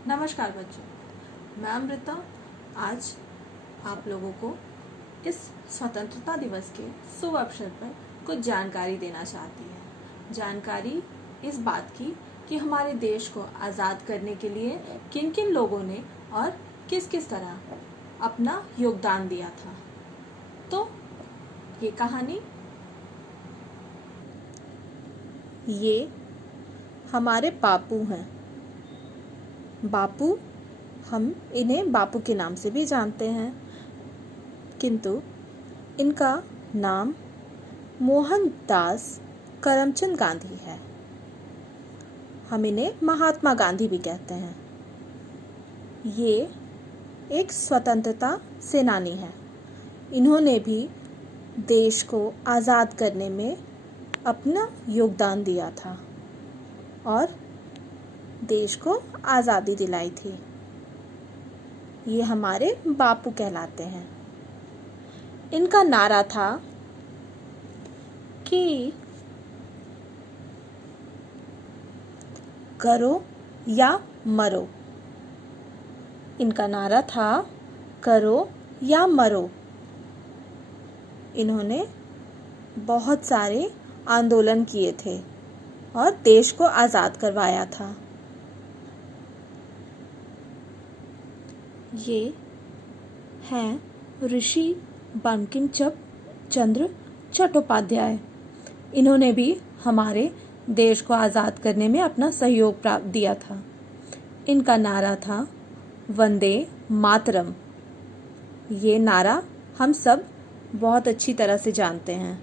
नमस्कार बच्चों, मैं अमृता आज आप लोगों को इस स्वतंत्रता दिवस के शुभ अवसर पर कुछ जानकारी देना चाहती है। जानकारी इस बात की कि हमारे देश को आज़ाद करने के लिए किन किन लोगों ने और किस किस तरह अपना योगदान दिया था। तो ये कहानी ये हमारे बापू हैं। बापू, हम इन्हें बापू के नाम से भी जानते हैं, किंतु इनका नाम मोहनदास करमचंद गांधी है। हम इन्हें महात्मा गांधी भी कहते हैं। ये एक स्वतंत्रता सेनानी है। इन्होंने भी देश को आज़ाद करने में अपना योगदान दिया था और देश को आज़ादी दिलाई थी। ये हमारे बापू कहलाते हैं। इनका नारा था कि करो या मरो। इनका नारा था करो या मरो। इन्होंने बहुत सारे आंदोलन किए थे और देश को आज़ाद करवाया था। ये हैं ऋषि बंकिम चंद्र चट्टोपाध्याय। इन्होंने भी हमारे देश को आज़ाद करने में अपना सहयोग प्राप्त दिया था। इनका नारा था वंदे मातरम। ये नारा हम सब बहुत अच्छी तरह से जानते हैं।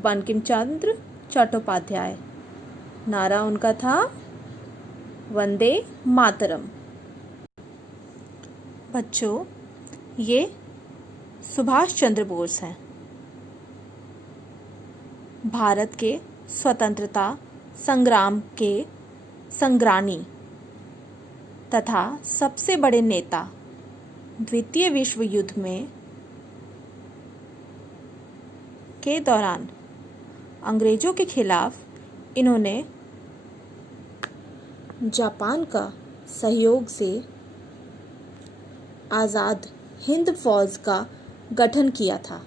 बंकिम चंद्र चट्टोपाध्याय, नारा उनका था वंदे मातरम। बच्चों, ये सुभाष चंद्र बोस हैं। भारत के स्वतंत्रता संग्राम के संग्रामी तथा सबसे बड़े नेता। द्वितीय विश्व युद्ध में के दौरान अंग्रेजों के खिलाफ इन्होंने जापान का सहयोग से आज़ाद हिंद फौज का गठन किया था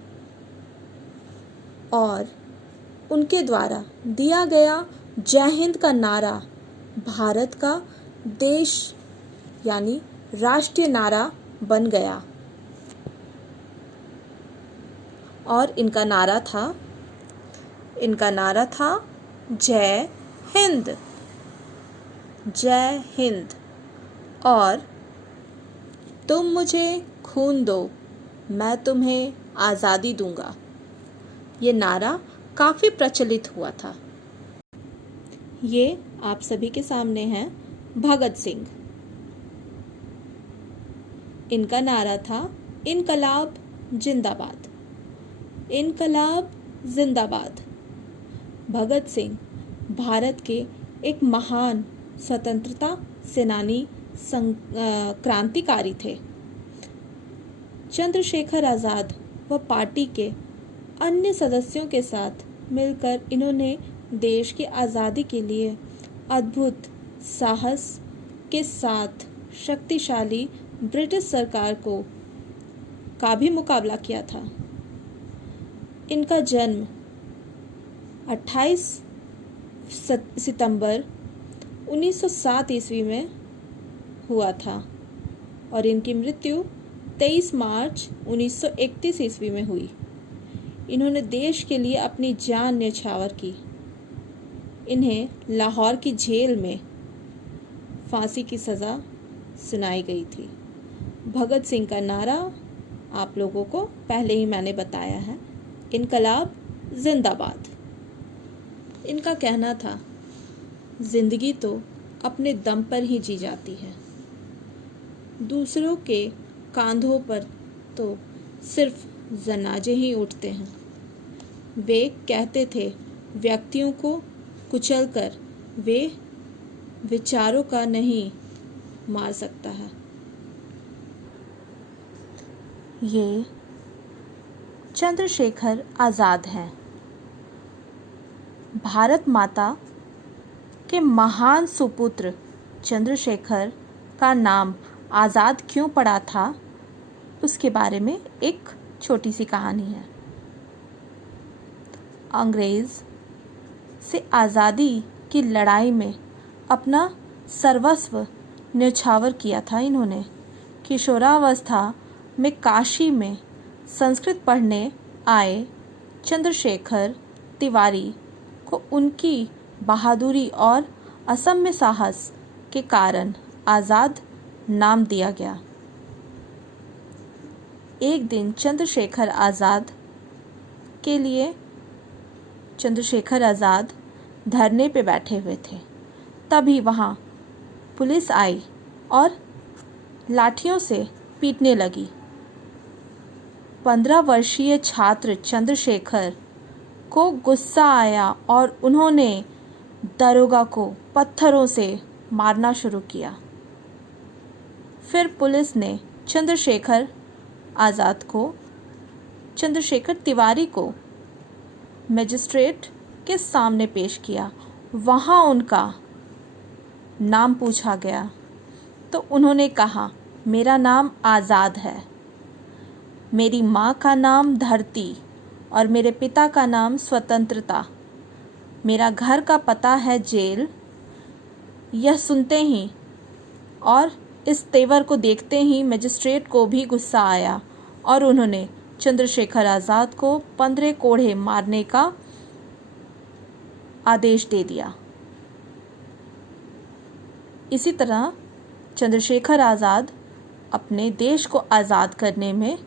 और उनके द्वारा दिया गया जय हिंद का नारा भारत का देश यानी राष्ट्रीय नारा बन गया। और इनका नारा था जय हिंद, जय हिंद। और तुम मुझे खून दो, मैं तुम्हें आज़ादी दूंगा। ये नारा काफ़ी प्रचलित हुआ था। ये आप सभी के सामने हैं भगत सिंह। इनका नारा था इनकलाब जिंदाबाद, इनकलाब जिंदाबाद। भगत सिंह भारत के एक महान स्वतंत्रता सेनानी क्रांतिकारी थे। चंद्रशेखर आज़ाद व पार्टी के अन्य सदस्यों के साथ मिलकर इन्होंने देश की आज़ादी के लिए अद्भुत साहस के साथ शक्तिशाली ब्रिटिश सरकार का भी मुकाबला किया था। इनका जन्म 28 सितंबर 1907 ईस्वी में हुआ था और इनकी मृत्यु 23 मार्च 1931 ईस्वी में हुई। इन्होंने देश के लिए अपनी जान न्यौछावर की। इन्हें लाहौर की जेल में फांसी की सज़ा सुनाई गई थी। भगत सिंह का नारा आप लोगों को पहले ही मैंने बताया है, इनकलाब जिंदाबाद। इनका कहना था जिंदगी तो अपने दम पर ही जी जाती है, दूसरों के कांधों पर तो सिर्फ जनाजे ही उठते हैं। वे कहते थे व्यक्तियों को कुचलकर वे विचारों का नहीं मार सकता है। ये चंद्रशेखर आज़ाद हैं। भारत माता कि महान सुपुत्र चंद्रशेखर का नाम आज़ाद क्यों पड़ा था, उसके बारे में एक छोटी सी कहानी है। अंग्रेज़ से आज़ादी की लड़ाई में अपना सर्वस्व न्यौछावर किया था इन्होंने। किशोरावस्था में काशी में संस्कृत पढ़ने आए चंद्रशेखर तिवारी को उनकी बहादुरी और असम्य साहस के कारण आज़ाद नाम दिया गया। एक दिन चंद्रशेखर आज़ाद धरने पे बैठे हुए थे। तभी वहाँ पुलिस आई और लाठियों से पीटने लगी। 15 वर्षीय छात्र चंद्रशेखर को गुस्सा आया और उन्होंने दरोगा को पत्थरों से मारना शुरू किया। फिर पुलिस ने चंद्रशेखर तिवारी को मजिस्ट्रेट के सामने पेश किया। वहाँ उनका नाम पूछा गया तो उन्होंने कहा, मेरा नाम आज़ाद है, मेरी माँ का नाम धरती और मेरे पिता का नाम स्वतंत्रता, मेरा घर का पता है जेल। यह सुनते ही और इस तेवर को देखते ही मजिस्ट्रेट को भी गुस्सा आया और उन्होंने चंद्रशेखर आज़ाद को 15 कोड़े मारने का आदेश दे दिया। इसी तरह चंद्रशेखर आज़ाद अपने देश को आज़ाद करने में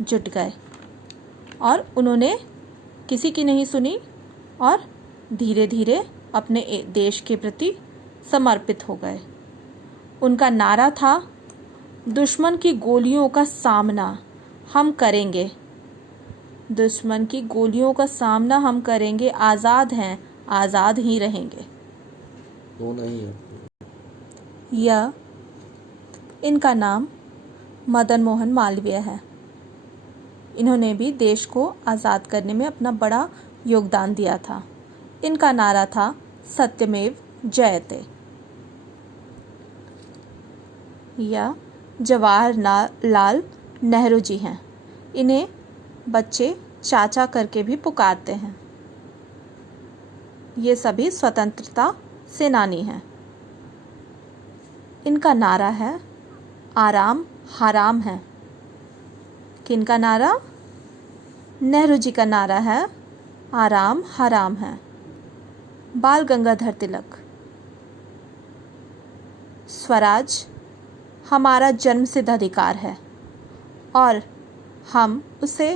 जुट गए और उन्होंने किसी की नहीं सुनी और धीरे धीरे अपने देश के प्रति समर्पित हो गए। उनका नारा था, दुश्मन की गोलियों का सामना हम करेंगे, दुश्मन की गोलियों का सामना हम करेंगे, आज़ाद हैं, आज़ाद ही रहेंगे। वो नहीं है। यह इनका नाम मदन मोहन मालवीय है। इन्होंने भी देश को आज़ाद करने में अपना बड़ा योगदान दिया था। इनका नारा था, सत्यमेव जयते। यह जवाहरलाल नेहरू जी हैं। इन्हें बच्चे चाचा करके भी पुकारते हैं। ये सभी स्वतंत्रता सेनानी हैं। इनका नारा है, आराम हराम है। किनका नारा? नेहरू जी का नारा है, आराम हराम है। बाल गंगाधर तिलक, स्वराज हमारा जन्मसिद्ध अधिकार है और हम उसे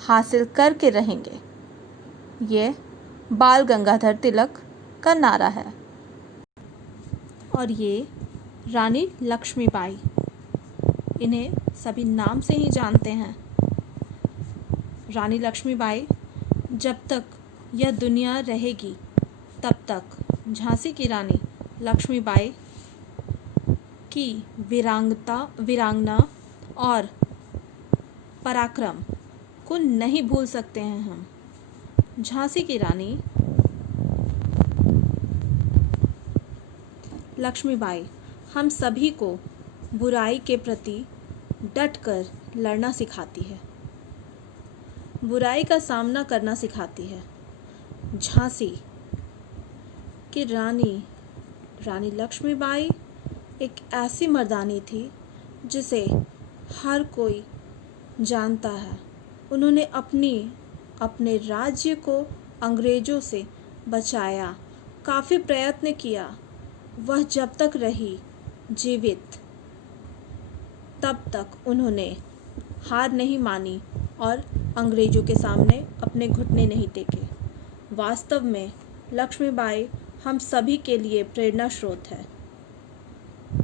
हासिल करके रहेंगे। ये बाल गंगाधर तिलक का नारा है। और ये रानी लक्ष्मीबाई, इन्हें सभी नाम से ही जानते हैं। रानी लक्ष्मीबाई, जब तक यह दुनिया रहेगी तब तक झांसी की रानी लक्ष्मीबाई की वीरांगना और पराक्रम को नहीं भूल सकते हैं हम। झांसी की रानी लक्ष्मीबाई हम सभी को बुराई के प्रति डटकर लड़ना सिखाती है, बुराई का सामना करना सिखाती है। झांसी की रानी लक्ष्मीबाई एक ऐसी मर्दानी थी जिसे हर कोई जानता है। उन्होंने अपने राज्य को अंग्रेज़ों से बचाया, काफ़ी प्रयत्न किया। वह जब तक रही जीवित तब तक उन्होंने हार नहीं मानी और अंग्रेज़ों के सामने अपने घुटने नहीं टेके। वास्तव में लक्ष्मीबाई हम सभी के लिए प्रेरणा स्रोत है।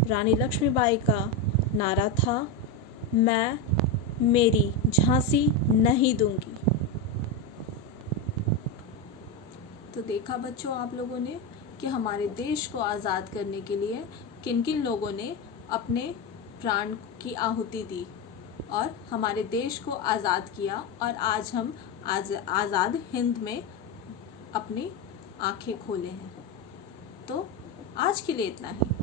रानी लक्ष्मीबाई का नारा था, मैं मेरी झांसी नहीं दूंगी। तो देखा बच्चों आप लोगों ने कि हमारे देश को आज़ाद करने के लिए किन किन लोगों ने अपने प्राण की आहुति दी और हमारे देश को आज़ाद किया। और आज हम आज़ाद हिंद में अपनी आंखें खोले हैं। आज के लिए इतना ही।